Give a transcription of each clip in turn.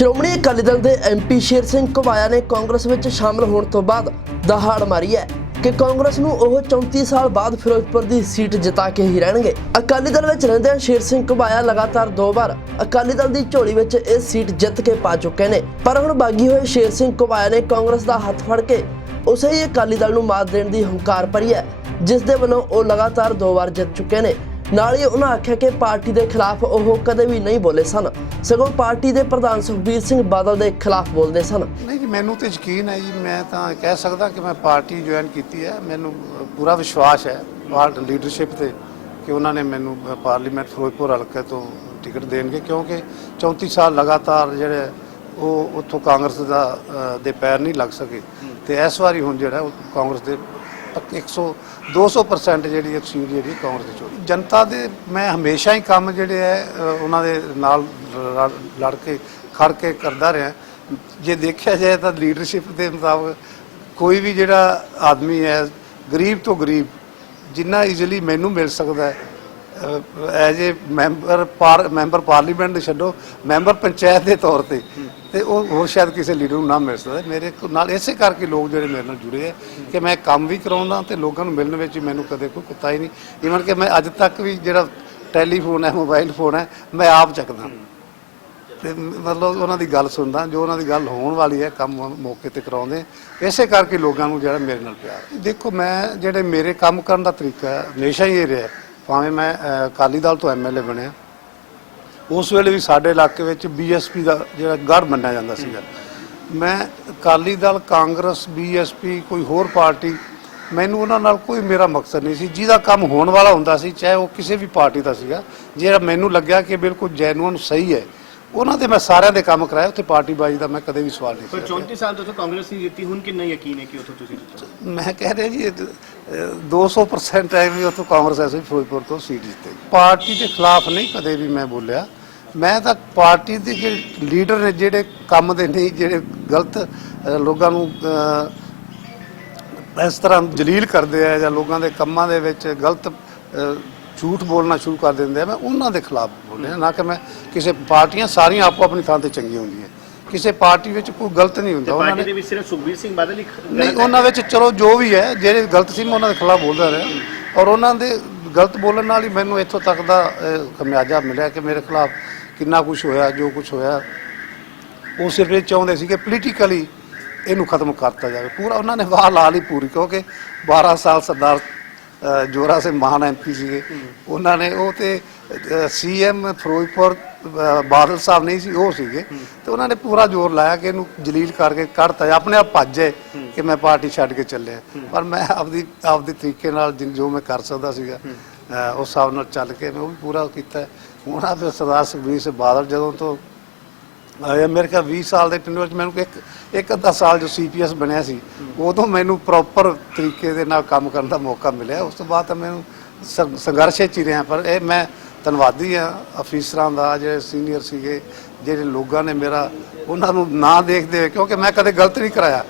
ਸ਼੍ਰੋਮਣੀ ਅਕਾਲੀ ਦਲ ਦੇ ਐਮਪੀ ਸ਼ੇਰ ਸਿੰਘ ਘੁਬਾਇਆ ਨੇ ਕਾਂਗਰਸ ਵਿੱਚ ਸ਼ਾਮਲ ਹੋਣ ਤੋਂ ਬਾਅਦ ਦਹਾੜ ਮਾਰੀ ਹੈ ਕਿ ਕਾਂਗਰਸ ਨੂੰ ਉਹ 34 ਸਾਲ ਬਾਅਦ ਫਿਰੋਜ਼ਪੁਰ ਦੀ ਸੀਟ ਜਿਤਾ ਕੇ ਹੀ ਰਹਿਣਗੇ। ਅਕਾਲੀ ਦਲ ਵਿੱਚ ਰਹਿੰਦਿਆਂ ਸ਼ੇਰ ਸਿੰਘ ਘੁਬਾਇਆ ਲਗਾਤਾਰ ਦੋ ਵਾਰ ਅਕਾਲੀ ਦਲ ਦੀ ਝੋਲੀ ਵਿੱਚ ਇਹ ਸੀਟ ਜਿੱਤ ਕੇ ਪਾ ਚੁੱਕੇ ਨੇ। ਪਰ ਹੁਣ ਬਾਗੀ ਹੋਏ ਸ਼ੇਰ ਸਿੰਘ ਘੁਬਾਇਆ ਨੇ ਕਾਂਗਰਸ ਦਾ ਹੱਥ ਫੜ ਕੇ ਉਸੇ ਹੀ ਅਕਾਲੀ ਦਲ ਨੂੰ ਮਾਤ ਦੇਣ ਦੀ ਹੰਕਾਰ ਭਰੀ ਹੈ, ਜਿਸ ਦੇ ਵੱਲੋਂ ਉਹ ਲਗਾਤਾਰ ਦੋ ਵਾਰ ਜਿੱਤ ਚੁੱਕੇ ਨੇ। ਨਾਲ ਹੀ ਉਹਨਾਂ ਆਖਿਆ ਕਿ ਪਾਰਟੀ ਦੇ ਖਿਲਾਫ ਉਹ ਕਦੇ ਵੀ ਨਹੀਂ ਬੋਲੇ ਸਨ। ਸਗੋਂ ਪਾਰਟੀ ਦੇ ਪ੍ਰਧਾਨ ਸੁਖਬੀਰ ਸਿੰਘ ਬਾਦਲ ਦੇ ਖਿਲਾਫ ਬੋਲਦੇ ਸਨ। ਨਹੀਂ ਜੀ, ਮੈਨੂੰ ਤੇ ਯਕੀਨ ਹੈ ਜੀ, ਮੈਂ ਤਾਂ ਕਹਿ ਸਕਦਾ ਕਿ ਮੈਂ ਪਾਰਟੀ ਜੁਆਇਨ ਕੀਤੀ ਹੈ। ਮੈਨੂੰ ਪੂਰਾ ਵਿਸ਼ਵਾਸ ਹੈ ਪਾਰਟੀ ਲੀਡਰਸ਼ਿਪ ਤੇ ਕਿ ਉਹਨਾਂ ਨੇ ਮੈਨੂੰ ਪਾਰਲੀਮੈਂਟ ਫਿਰੋਜ਼ਪੁਰ ਹਲਕੇ ਤੋਂ ਟਿਕਟ ਦੇਣਗੇ, ਕਿਉਂਕਿ 34 ਸਾਲ ਲਗਾਤਾਰ ਜਿਹੜੇ ਉਹ ਉੱਥੋਂ ਕਾਂਗਰਸ ਦਾ ਦੇ ਪੈਰ ਨਹੀਂ ਲੱਗ ਸਕੇ। ਤੇ ਇਸ ਵਾਰੀ ਹੁਣ ਜਿਹੜਾ ਉਹ ਕਾਂਗਰਸ ਦੇ 100 200% ਜਿਹੜੀ ਇਹ ਸੀਟ ਜਿਹੜੀ ਕਾਂਗਰਸ ਦੀ ਚੋਰੀ ਜਨਤਾ ਦੇ ਮੈਂ ਹਮੇਸ਼ਾ ਹੀ ਕੰਮ ਜਿਹੜੇ ਹੈ ਅ, ਉਹਨਾਂ ਦੇ ਨਾਲ ਰਲ- ਲੜ ਕੇ ਖੜ ਕੇ ਕਰਦਾ ਰਿਹਾ। ਜੇ ਦੇਖਿਆ ਜਾਏ ਤਾਂ ਲੀਡਰਸ਼ਿਪ ਦੇ ਮੁਤਾਬਕ ਕੋਈ ਵੀ ਜਿਹੜਾ ਆਦਮੀ ਹੈ ਗਰੀਬ ਤੋਂ ਗਰੀਬ ਜਿੰਨਾ ਈਜ਼ੀਲੀ ਮੈਨੂੰ ਮਿਲ ਸਕਦਾ ਹੈ ਐਜ਼ ਏ ਮੈਂਬਰ ਪਾਰ, ਮੈਂਬਰ ਪਾਰਲੀਮੈਂਟ ਦੇ ਛੱਡੋ, ਮੈਂਬਰ ਪੰਚਾਇਤ ਦੇ ਤੌਰ ਤੇ। ਤੇ ਉਹ, ਹੋਰ ਸ਼ਾਇਦ ਕਿਸੇ ਲੀਡਰ ਨੂੰ ਨਾ ਮਿਲ ਸਕਦਾ। ਮੇਰੇ ਨਾਲ ਇਸੇ ਕਰਕੇ ਲੋਕ ਜਿਹੜੇ ਮੇਰੇ ਨਾਲ ਜੁੜੇ ਹੈ ਕਿ ਮੈਂ ਕੰਮ ਵੀ ਕਰਾਉਂਦਾ ਤੇ ਲੋਕਾਂ ਨੂੰ ਮਿਲਣ ਵਿੱਚ ਮੈਨੂੰ ਕਦੇ ਕੋਈ ਕੁੱਤਾ ਹੀ ਨਹੀਂ। ਇਵਨ ਕਿ ਮੈਂ ਅੱਜ ਤੱਕ ਵੀ ਜਿਹੜਾ ਟੈਲੀਫੋਨ ਹੈ, ਮੋਬਾਈਲ ਫੋਨ ਹੈ, ਮੈਂ ਆਪ ਚੱਕਦਾ। ਤੇ ਮਤਲਬ ਉਹਨਾਂ ਦੀ ਗੱਲ ਸੁਣਦਾ, ਜੋ ਉਹਨਾਂ ਦੀ ਗੱਲ ਹੋਣ ਵਾਲੀ ਹੈ, ਕੰਮ ਮੌਕੇ ਤੇ ਕਰਾਉਂਦੇ ਇਸੇ ਕਰਕੇ ਲੋਕਾਂ ਨੂੰ ਜਿਹੜਾ ਮੇਰੇ ਨਾਲ ਪਿਆਰ। ਦੇਖੋ, ਮੈਂ ਜਿਹੜੇ ਮੇਰੇ ਕੰਮ ਕਰਨ ਦਾ ਤਰੀਕਾ, ਹਮੇਸ਼ਾ ਹੀ ਇਹ ਰਿਹਾ। ਭਾਵੇਂ ਮੈਂ ਅਕਾਲੀ ਦਲ ਤੋਂ ਐਮਐਲਏ ਬਣਿਆ ਉਸ ਵੇਲੇ ਵੀ ਸਾਡੇ ਇਲਾਕੇ ਵਿੱਚ ਬੀਐਸਪੀ ਦਾ ਜਿਹੜਾ ਗੜ ਮੰਨਿਆ ਜਾਂਦਾ ਸੀਗਾ। ਮੈਂ ਅਕਾਲੀ ਦਲ ਕਾਂਗਰਸ ਬੀਐਸਪੀ ਕੋਈ ਹੋਰ ਪਾਰਟੀ ਮੈਨੂੰ ਉਹਨਾਂ ਨਾਲ ਕੋਈ ਮੇਰਾ ਮਕਸਦ ਨਹੀਂ ਸੀ। ਜਿਹਦਾ ਕੰਮ ਹੋਣ ਵਾਲਾ ਹੁੰਦਾ ਸੀ ਚਾਹੇ ਉਹ ਕਿਸੇ ਵੀ ਪਾਰਟੀ ਦਾ ਸੀਗਾ ਜਿਹੜਾ ਮੈਨੂੰ ਲੱਗਿਆ ਕਿ ਬਿਲਕੁਲ ਜੈਨੂਅਨ ਸਹੀ ਹੈ ਉਹਨਾਂ ਦੇ ਮੈਂ ਸਾਰਿਆਂ ਦੇ ਕੰਮ ਕਰਾਏ ਉੱਥੇ ਪਾਰਟੀ ਬਾਜੀ ਦਾ ਮੈਂ ਕਦੇ ਵੀ ਸਵਾਲ ਨਹੀਂ ਕੀਤਾ। 34 ਸਾਲ ਤੋਂ ਕਾਂਗਰਸ ਨਹੀਂ ਜਿੱਤੀ ਹੁਣ ਕਿੰਨਾ ਯਕੀਨ ਹੈ ਕਿ ਉੱਥੋਂ ਤੁਸੀਂ ਮੈਂ ਕਹਿ ਰਿਹਾ ਜੀ 200% ਹੈ ਵੀ ਉੱਥੋਂ ਕਾਂਗਰਸ ਐਸੇ ਫਿਰੋਜ਼ਪੁਰ ਤੋਂ ਸੀਟ ਜਿੱਤੇ। ਪਾਰਟੀ ਦੇ ਖਿਲਾਫ ਨਹੀਂ ਕਦੇ ਵੀ ਮੈਂ ਬੋਲਿਆ। ਮੈਂ ਤਾਂ ਪਾਰਟੀ ਦੇ ਜਿਹੜੇ ਲੀਡਰ ਨੇ, ਜਿਹੜੇ ਕੰਮ ਦੇ ਨਹੀਂ, ਜਿਹੜੇ ਗਲਤ ਲੋਕਾਂ ਨੂੰ ਇਸ ਤਰ੍ਹਾਂ ਜਲੀਲ ਕਰਦੇ ਆ ਜਾਂ ਲੋਕਾਂ ਦੇ ਕੰਮਾਂ ਦੇ ਵਿੱਚ ਗਲਤ ਝੂਠ ਬੋਲਣਾ ਸ਼ੁਰੂ ਕਰ ਦਿੰਦੇ ਆ, ਮੈਂ ਉਹਨਾਂ ਦੇ ਖਿਲਾਫ ਬੋਲਿਆ। ਨਾ ਕਿ ਮੈਂ ਕਿਸੇ, ਪਾਰਟੀਆਂ ਸਾਰੀਆਂ ਆਪੋ ਆਪਣੀ ਥਾਂ ਤੇ ਚੰਗੀਆਂ ਹੁੰਦੀਆਂ। ਕਿਸੇ ਪਾਰਟੀ ਵਿੱਚ ਕੋਈ ਗਲਤ ਨਹੀਂ ਹੁੰਦਾ। ਉਹਨਾਂ ਪਾਰਟੀ ਨੇ ਦੇ ਵਿੱਚ ਸਿਰਫ ਸੁਖਬੀਰ ਸਿੰਘ ਬਾਦਲ ਹੀ ਖ- ਨਹੀਂ ਉਹਨਾਂ ਵਿੱਚ ਚਲੋ ਜੋ ਵੀ ਹੈ ਜਿਹੜੇ ਗਲਤ ਸੀ ਮੈਂ ਉਹਨਾਂ ਦੇ ਖਿਲਾਫ ਬੋਲਦਾ ਰਿਹਾ। ਔਰ ਉਹਨਾਂ ਦੇ ਗਲਤ ਬੋਲਣ ਨਾਲ ਹੀ ਮੈਨੂੰ ਇੱਥੋਂ ਤੱਕ ਦਾ ਅਹ, ਖਮਿਆਜਾ ਮਿਲਿਆ ਕਿ ਮੇਰੇ ਖਿਲਾਫ ਕਿੰਨਾ ਕੁਝ ਹੋਇਆ ਜੋ ਕੁਝ ਹੋਇਆ। ਉਹ ਸਿਰਫ ਇਹ ਚਾਹੁੰਦੇ ਸੀ ਕਿ ਪੋਲੀਟੀਕਲੀ ਇਹਨੂੰ ਖਤਮ ਕਰਤਾ ਜਾਵੇ। ਪੂਰਾ ਉਹਨਾਂ ਨੇ ਵਾਹ ਲਾ ਲਈ ਪੂਰੀ ਕਿਉਂਕਿ 12 ਸਾਲ ਸਰਦਾਰ ਜੋਰਾ ਸਿੰਘ ਮਹਾਨ ਐਮਪੀ ਸੀਗੇ ਉਹਨਾਂ ਨੇ ਉਹ ਤੇ ਸੀਐਮ ਫਿਰੋਜ਼ਪੁਰ ਬਾਦਲ ਸਾਹਿਬ ਨਹੀਂ ਸੀ, ਉਹ ਸੀਗੇ। ਤੇ ਉਹਨਾਂ ਨੇ ਪੂਰਾ ਜ਼ੋਰ ਲਾਇਆ ਕਿ ਇਹਨੂੰ ਜਲੀਲ ਕਰਕੇ ਕੱਢਤਾ ਆਪਣੇ ਆਪ ਭੱਜੇ ਕਿ ਮੈਂ ਪਾਰਟੀ ਛੱਡ ਕੇ ਚੱਲਿਆ। ਪਰ ਮੈਂ ਆਪਦੀ, ਆਪਦੇ ਤਰੀਕੇ ਨਾਲ ਜਿ- ਜੋ ਮੈਂ ਕਰ ਸਕਦਾ ਸੀਗਾ ਉਸ ਹਿਸਾਬ ਨਾਲ ਚੱਲ ਕੇ ਮੈਂ ਉਹ ਵੀ ਪੂਰਾ ਕੀਤਾ। ਹੁਣ ਆ ਸਰਦਾਰ ਸੁਖਬੀਰ ਸਿੰਘ ਬਾਦਲ ਜਦੋਂ ਤੋਂ ਆਇਆ ਮੇਰੇ ਖਿਆਲ 20 ਸਾਲ ਦੇ ਟੈਨਿਓਰ ਵਿੱਚ ਮੈਨੂੰ ਇੱਕ ਇੱਕ ਅੱਧਾ ਸਾਲ ਜੋ ਸੀਪੀਐਸ ਬਣਿਆ ਸੀ, ਉਦੋਂ ਮੈਨੂੰ ਪ੍ਰੋਪਰ ਤਰੀਕੇ ਦੇ ਨਾਲ ਕੰਮ ਕਰਨ ਦਾ ਮੌਕਾ ਮਿਲਿਆ। ਉਸ ਤੋਂ ਬਾਅਦ ਤਾਂ ਮੈਨੂੰ ਸੰਘਰਸ਼ ਵਿੱਚ ਹੀ ਰਿਹਾ, ਪਰ ਇਹ ਮੈਂ ਧੰਨਵਾਦੀ ਆ ਅਫੀਸਰਾਂ ਦਾ, ਜਿਹੜੇ ਸੀਨੀਅਰ ਸੀਗੇ, ਜਿਹੜੇ ਲੋਕਾਂ ਨੇ ਮੇਰਾ, ਉਹਨਾਂ ਨੂੰ ਨਾ ਦੇਖਦੇ ਹੋਏ, ਕਿਉਂਕਿ ਮੈਂ ਕਦੇ ਗਲਤ ਨਹੀਂ ਕਰਾਇਆ।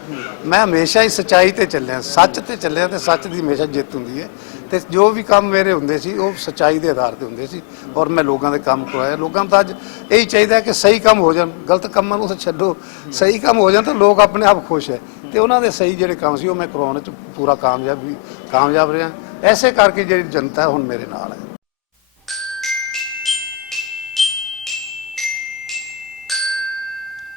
ਮੈਂ ਹਮੇਸ਼ਾ ਹੀ ਸਚਾਈ ਤੇ ਚੱਲਿਆ, ਸੱਚ ਤੇ ਚੱਲਿਆ ਤੇ ਸੱਚ ਦੀ ਹਮੇਸ਼ਾ ਜਿੱਤ ਹੁੰਦੀ ਹੈ। ਤੇ ਜੋ ਵੀ ਕੰਮ ਮੇਰੇ ਹੁੰਦੇ ਸੀ, ਉਹ ਸਚਾਈ ਦੇ ਆਧਾਰ ਤੇ ਹੁੰਦੇ ਸੀ, ਔਰ ਮੈਂ ਲੋਕਾਂ ਦੇ ਕੰਮ ਕਰਵਾਇਆ। ਲੋਕਾਂ ਨੂੰ ਤਾਂ ਅੱਜ ਇਹੀ ਚਾਹੀਦਾ ਕਿ ਸਹੀ ਕੰਮ ਹੋ ਜਾਣ, ਗਲਤ ਕੰਮਾਂ ਨੂੰ ਤਾਂ ਛੱਡੋ। ਸਹੀ ਕੰਮ ਹੋ ਜਾਣ ਤਾਂ ਲੋਕ ਆਪਣੇ ਆਪ ਖੁਸ਼ ਹੈ। ਤੇ ਉਹਨਾਂ ਦੇ ਸਹੀ ਜਿਹੜੇ ਕੰਮ ਸੀ, ਉਹ ਮੈਂ ਕਰਵਾਉਣ ਚ ਪੂਰਾ ਕਾਮਯਾਬੀ ਕਾਮਯਾਬ ਰਿਹਾ। ਐਸੇ ਕਰਕੇ ਜਿਹੜੀ ਜਨਤਾ ਹੁਣ ਮੇਰੇ ਨਾਲ ਹੈ।